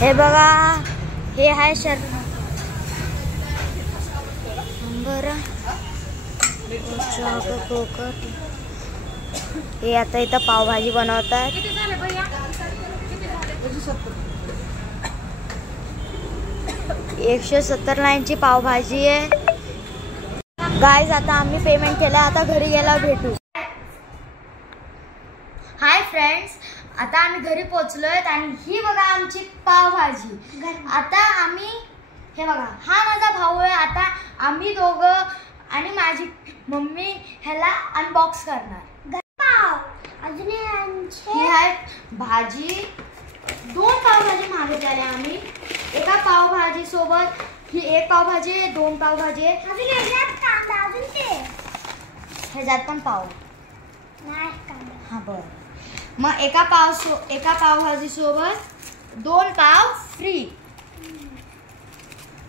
हे बघा, हे आहे हे आता इथं पावभाजी बनवतात. 170 लाईनची पावभाजी आहे. गाईज आता आम्ही पेमेंट केलं, आता घरी गेल्यावर भेटू. हाय फ्रेंड्स, आता आम्ही घरी पोहोचलोय आणि ही बघा आमची पावभाजी. आता आम्ही हे बघा, हा माझा भाऊ आहे. आता आम्ही दोघं आणि माझी मम्मी ह्याला अनबॉक्स करणार. अजून ही आहे भाजी. 2 पावभाजी मागितल्या आम्ही. एका पावभाजी सोबत ही एक पावभाजी आहे, 2 पावभाजी आहे. ह्याच्यात पण पाव हा बरं. मग एका पावभाजी सोबत 2 पाव फ्री,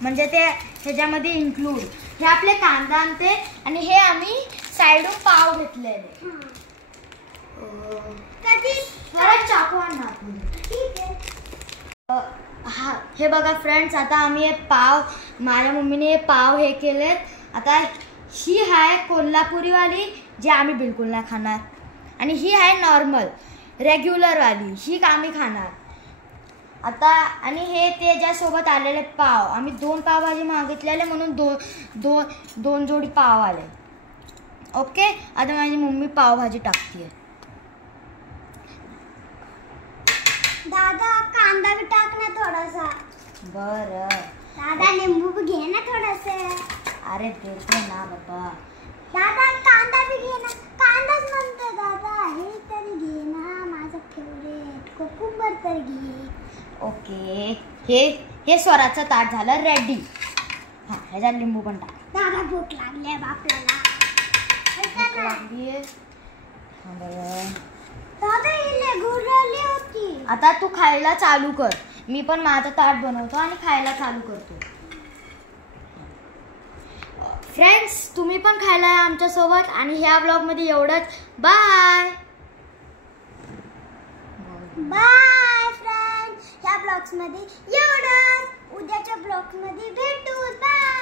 म्हणजे ते ह्याच्यामध्ये इन्क्लूड. हे आपले कांदा आणते आणि हे आम्ही साईडून पाव घेतलेले. चाकू हा हे बघा फ्रेंड्स, आता आम्ही हे पाव, माझ्या मम्मीने हे पाव हे केलेत. आता ही आहे कोल्हापुरीवाली, जी आम्ही बिलकुल नाही खाणार. आणि ही आहे नॉर्मल रेग्युलरवाली, ही आम्ही खाणार आता. आणि हे त्याच्यासोबत आलेले पाव, आम्ही 2 पावभाजी मागितलेले म्हणून दोन जोडी पाव आले. ओके, आता माझी मम्मी पावभाजी टाकते. दादा कांदा भी टाक ना थोडासा. बरं दादा लिंबू भी घे ना थोडासा. अरे देतो ना बाबा. दादा कांदा भी घे ना. कांदाच म्हणते दादा, हे तरी घे ना, माझं फेवरेट कोकुंबर तर घे. ओके, हे स्वराचं ताट झालं रेडी. हा, ह्याच्यात लिंबू पण टाक. दादा भूक लागली आहे आपल्याला. दादा इले गुरली होती. आता तू खायला चालू कर. मी पण माझं ताट बनवतो आणि खायला चालू करतो. फ्रेंड्स, तुम्ही पण खायला या आमच्या सोबत. आणि ह्या ब्लॉग मध्ये एवढंच. बाय बाय फ्रेंड्स, ह्या ब्लॉग्स मध्ये एवढंच. उद्याच्या ब्लॉग मध्ये भेटू. बाय.